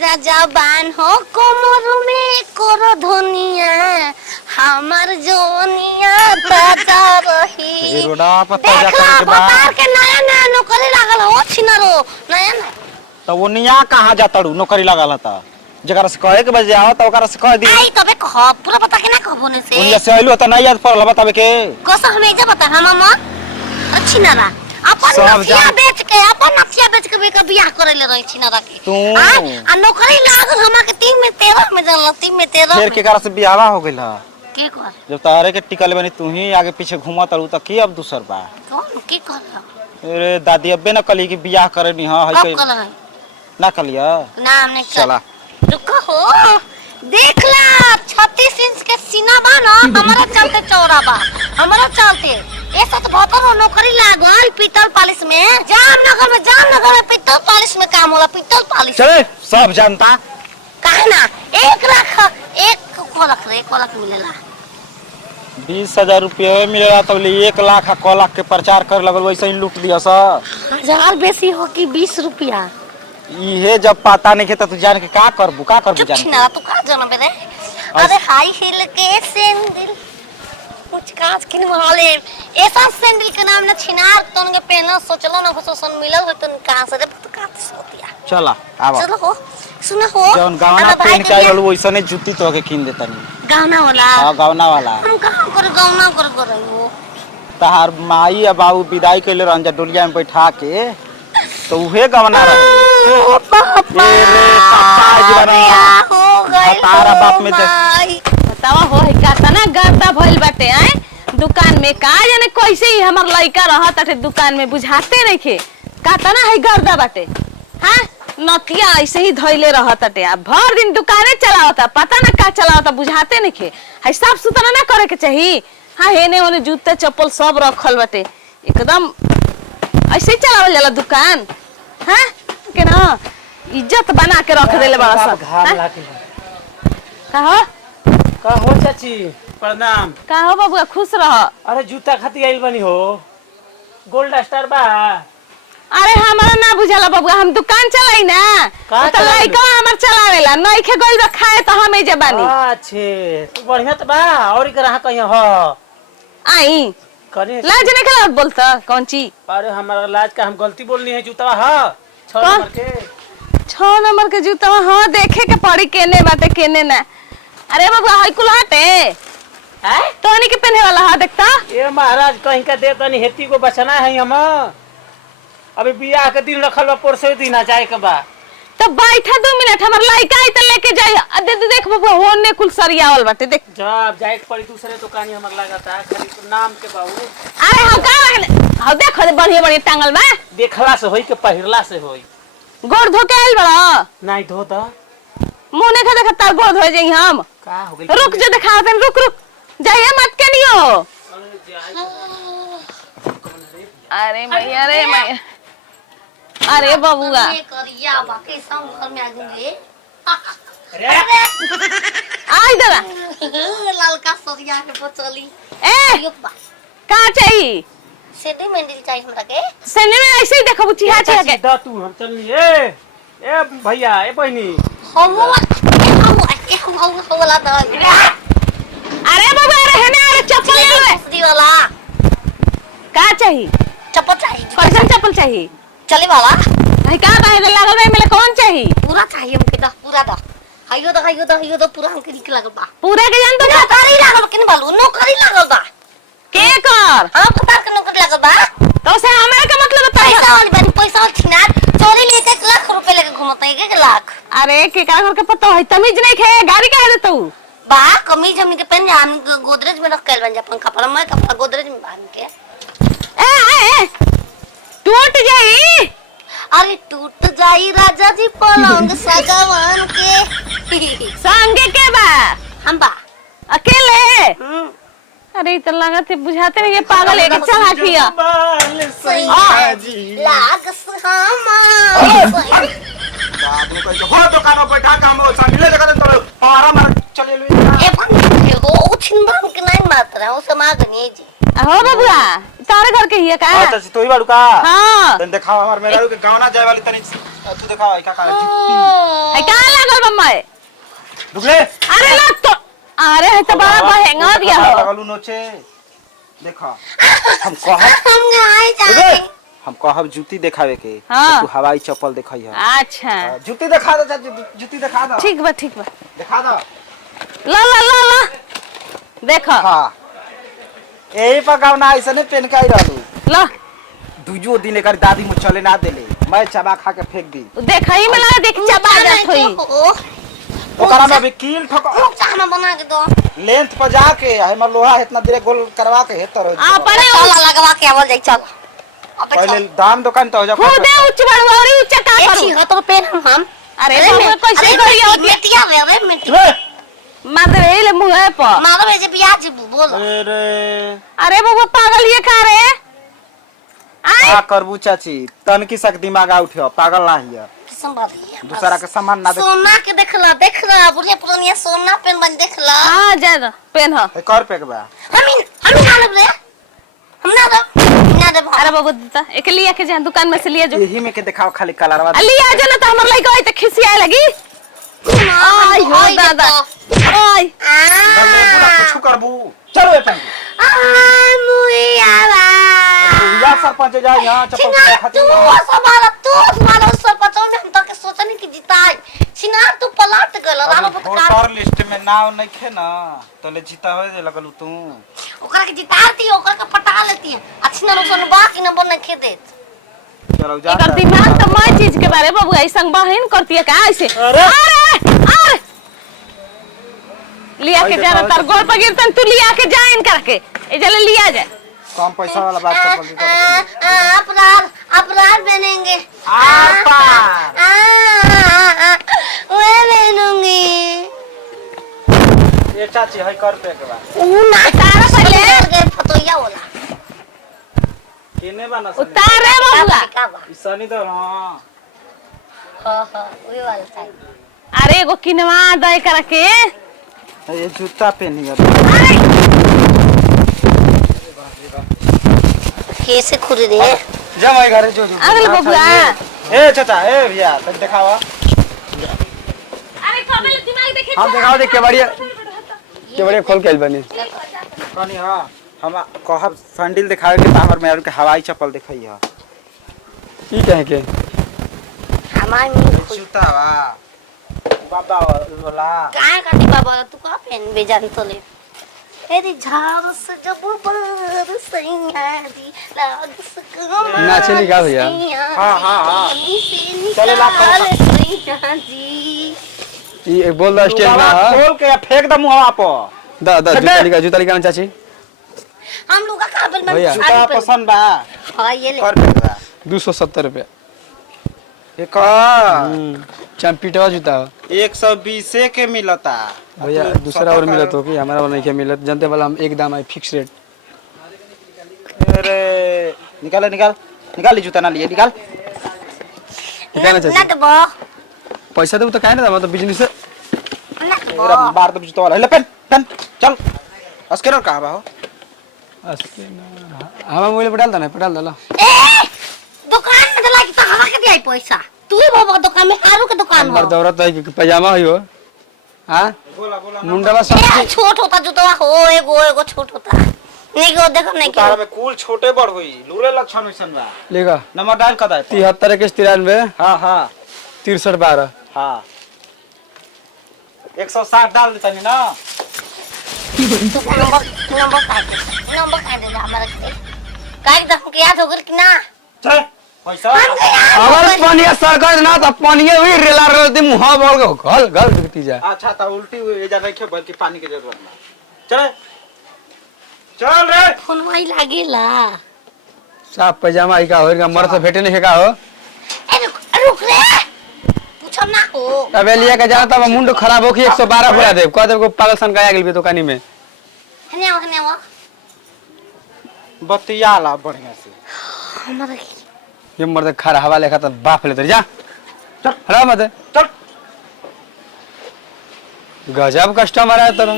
राजा बान हो कोमर में करो धनिया हमार जोनिया ताजा रही। रोडा पता जा देखला बता के नया नया नौकरी लागल हो छिनरो नया नया। तो वो निया कहां जातड़ू नौकरी लागल था जकरा से कहे के बजे आओ त ओकरा से कह दी आई तबे कह पूरा पता के ना कहबोने से उनिया से आइलो त नहीं याद पड़ल बताबे के कोसा हमें जा बता हम मां अच्छी ना रा अपन नथिया बेच के का बियाह करे ले रही छिनरा के तू आ नौकरी लागल हमरा के 3 में 13 में जानल 3 में 13 फिर के करा से बियाह हो गेल ह के कर जब तारे के टिकल बनी तू ही आगे पीछे घुमत रहू त की अब दूसर बा कौन के कर अरे दादी अबे न कली की बियाह करनी हां है के ना कलिया नाम ने चला रुको हो देखला 36 इंच के सीना बा ना हमारा चलते चौड़ा बा हमारा चलते ऐसा तो बहुत नौकरी लागल पीतल पालिश में जामनगर में पीतल पालिश में काम होला पीतल पालिश चले सब जानता काहे ना 1 लाख मिलेला 20,000 रुपया मिलेला तब ले 1 लाख 1 लाख के प्रचार कर लगल वैसे ही लूट दिया सा हजार बेसी हो कि 20 रुपया इहे जब पता नहीं के त तू जान के का करबू जान ना तू का जानबे रे अरे हाई हील के सैंडल कुछ काज किन वाले ऐसा सैंडल के नाम ना छिनार तोन के पहना सोचलो ना फसोसन मिलल हो तन कहां से रे का सोतिया चला आवा चलो हो सुन हो जौन गावना पहन के आइल वैसे नहीं जूती तो के किन देता नहीं गावना वाला हां गावना वाला हम कहां कर गावना कर हो तहार माई आ बाबू विदाई कइले रहन जा डोलिया में बैठा के तो उहे गावना रहे पापा रे पापा जीवना हो गई तारा बाप में देख बतावा हो है का ना गाता भइल बाटे आए दुकान में का जाने कैसे ही हमर लइका रहत अटे दुकान में बुझाते नहीं खे का तना है गर्दा बाटे हां नथिया ऐसे ही धइले रहत अटे आ भर दिन दुकाने चलावता पता ना का चलावता बुझाते नहीं खे है साफ सुथरा ना करे के चाहिए हां हेने ओने जूते चप्पल सब रखल बाटे एकदम ऐसे ही चलावल जाला दुकान हां के ना इज्जत बना के रख देले बड़ा सब का हो चाची प्रणाम का हो बाबू खुश रह अरे जूता खाती आइल बनी हो गोल्ड स्टार बा अरे हमारा ना बुझाला बाबू हम दुकान चलाई ना तो लइका हमर चलावेला नहीं खे गइल बा खाए तो हम एजे बानी अच्छे तू बढ़िया त बा और ग्राहक कहियो हो आई कने लाज नहीं खेला बोलता कौन चीज अरे हमारा लाज का हम गलती बोलनी है जूता हा 6 नंबर के 6 नंबर के जूता हां देखे के पड़ी केने बाटे केने ना अरे बाबू हाई कुल हटे हैं तोनी के पहने वाला हा देखता ए महाराज कहीं का दे तनी हेती को बचना है हम अभी बियाह के दिन रखल बा परसों दिन आ जाए के बा तो बैठा 2 मिनट हमर लइका आई त लेके जाई दे देख बाबू होने कुल सरियावल बाटे देख जब जाए के पड़ी दूसरे दुकानी हमर लागता खाली तो नाम के बाबू अरे हम का हम देखो बढ़िया बढ़िया टांगल बा देखला से होई के पहिरला से होई गोड़ धो के आइल बड़ा नहीं धो द मुंह ने देखा तार गोड़ धो जाई हम का हो गई रुक जा दिखाओ तन रुक जाइए मत के नियो अरे मैया अरे बबुआ ये करिया बाकी सब घर में आ गए आई दरा ललका सरिया के बचली ए का चाहिए सेडी मेंडिल चाहिए हमरा के सने में ऐसे ही देखो बुचिया छिया के द तू हम चलनी ए भैया ए बहनी हम वाला द अरे बाबा अरे है ना अरे चप्पल ले दी वाला का चाहिए चप्पल चाहिए कैसा चप्पल चाहिए चले वाला नहीं का बाहर लागल भाई मेरे कौन चाहिए पूरा चाहिए हमके दा पूरा दा हाइयो दा पूरा हमके निक लागल बा पूरा के जान तो नौकरी लागल किन बालू नौकरी लागल बा के कर हम पता के नौकरी लागल बा तो से हमारे का मतलब पैसा वाली बानी पैसा वाली छिना चोरी लेके 1 लाख रुपए लेके घुमत है 1 लाख अरे के का घर के पता है तमीज नहीं खे गाड़ी का है तू बा कमीज हमने के पहन हम गोदरेज में रख के बन जा अपन कपड़ा में कपड़ा गोदरेज में बांध के ए टूट जाई अरे टूट जाई राजा जी पलंग सजावन के संगे के बा हम बा अकेले अरे तो लागत है बुझाते नहीं ये पागल है के चढ़ा किया लाग सुहामा बाबू कह हो दुकान पे बैठा काम मिले जगह तो हमारा मार चले ले ए बन हो छिनबा के नहीं मात्रा वो समाग नहीं जी हो बबुआ तारे घर के हिया का अच्छा तो ही बाड़ू का हां तन दिखाओ हमार मेरा के गांव ना जाए वाली तनी तू दिखाओ का है का समय। रुक ले। अरे ला तो अरे है तो बड़ा बहेंगा दिया हो। लगलू नोचे देखा हम कहब हम गाय जाए हम कहब जूती दिखावे के हाँ। तू हवाई चप्पल दिखाई है। अच्छा जूती दिखा दो जूती दिखा दो ठीक बा दिखा दो। ला ला ला ला देखो हाँ यही पर गावना ऐसा नहीं पेन के आई रहलू ला दूजो दिन एकर दादी मुझ चले ना देले मैं चबा खा के फेंक दी देखा ही में लगा देख चबा जात होई। ओकरा में अभी कील ठोका खाना बना के दो लेंथ पर जाके हमर लोहा इतना देर गोल करवा के हेतर हो अपने चल लगवा के आवल जाई चल अबे पहले दाम दुकान तो हो जा खुदे उच्च बड़वारी उच्च का एक करू। ही तो पेन हम अरे बाबा कैसे करी होती मेटिया वे मेटिया मादरे ले मुंह पर मारो भेजे ब्याज बोल अरे अरे बाबा पागल ये का रे आई का करबू चाची तन की सक दिमाग आ उठियो पागल ना हिया संभालिए दूसरा के सामान ना सोना के देखला बुढ़िया पुरानिया सोना पेन बन देखला हां जा दो पेन हो दे कर पे के बा हम ना लेब रे हम ना दे अरे बाबू देता एक लिया के जा दुकान में से लिया जो यही में के दिखाओ खाली कलरवा लिया जा ना तो हमर लइका होई त खिसियाए लगी। आई हो दादा आई कुछ करबू चलो ए पेन मुइयावा या सरपंच जा यहां चप्पल सिंगार खाती तू संभाला सरपंच में हम तक सोचनी कि जिताई सिंगार तू पलट गल रानो पटकार वोटर लिस्ट में नाम नहीं खे ना तले जीता होए दे लगलू तू ओकरा के जिताती ओकरा के पटा लेती अच्छी ना नुकसान बाकी नंबर न खे देत चलो जा एकर दिमाग तो मैं चीज के बारे बाबू ऐसा बहन करती है का ऐसे अरे अरे लिया के जा तार गोल पर गिरतन तू लिया के जा इन करके ए जले लिया जा कम पैसा वाला बात चप्पल दी अपराध बनेंगे आर पार वे बनूंगी ये चाची है कर पे के बा ना तारा पहले गए फतोया वाला केने बना उतार रे बाबूआ ईसनी तो हां हां वही वाला चाहिए अरे एगो किनवा दे करके ये जूता पहनी कैसे खुद रे जा मैं घरे जो अगले बबुआ ए चाचा ए भैया तब दिखावा अरे कबे दिमाग देखे हम दिखाओ देख के बढ़िया खोल के आइल बनी कनी हां हम कहब सैंडल दिखावे के हमर मेहर के हवाई चप्पल दिखाई है ई कहे के हमार में जूता वा बाबा वाला काय का डिब्बा वाला तू का पेन बेजान तो ले तेरी झाड़ से जब बरसैया दी लाग सकम नाचे नहीं गा भैया हाँ चले चले ला सैया जी ई एक बोल दा स्टेज में हां खोल के फेंक द मुंहवा पर दा जूता लिखा चाची हम लोग का काबिल में भैया। जूता पसंद बा हां ये ले कर पे के बा 270 रुपया एक चैंपिटवा जूता 120 के मिलता भैया दूसरा और मिलत हो कि हमारा नहीं के मिलत जनते वाला हम एक दाम है फिक्स रेट अरे निकाल ले जूता ना लिए निकाल कितना ना चाची दबो पैसा दे तो काहे ना मतलब बिजनेस से ना मेरा दबो बार तो जूता वाला ले पेन चल अस्केर कहां बा हो हम मोबाइल पे डाल दला ए दुकान में दला की तो हवा के दिया पैसा तू ही बाबा दुकान में आरू के दुकान हमार हो दौरत है कि पजामा है हो हां बोला मुंडवा सब ए छोट होता जूता हो एगो छोट होता नहीं को देखो नहीं तारा के में कूल छोटे बड़ होई लूरे लक्षण होइसन बा लेगा नंबर डायल कर दे 73 21 93 हां 63 12 हां 160 डाल देता नहीं ना नंबर काट दे हमारा के काट दे हमके याद हो गइल कि ना चल पैसा अगर पानिया सरकार ना तो पानिया हुई रेला रहती मुंह बोल के गल दिखती जा अच्छा तो उल्टी हुई जा रखे बल्कि पानी की जरूरत ना चल रे फोन वही लागेला साफ पजामा आई का होगा मर से भेटे नहीं का हो ए रुक रे पूछो ना हो अबे लिया के जा तब मुंड खराब हो कि 112 बुला दे कह दे को पागल सन का आ गेल बे दुकानी में हने वो बतिया ला बढ़िया से हमारा ये मर्द खरा हवा लेखा तो बाप ले जा चल हरा मत चल गजब कस्टमर है तरह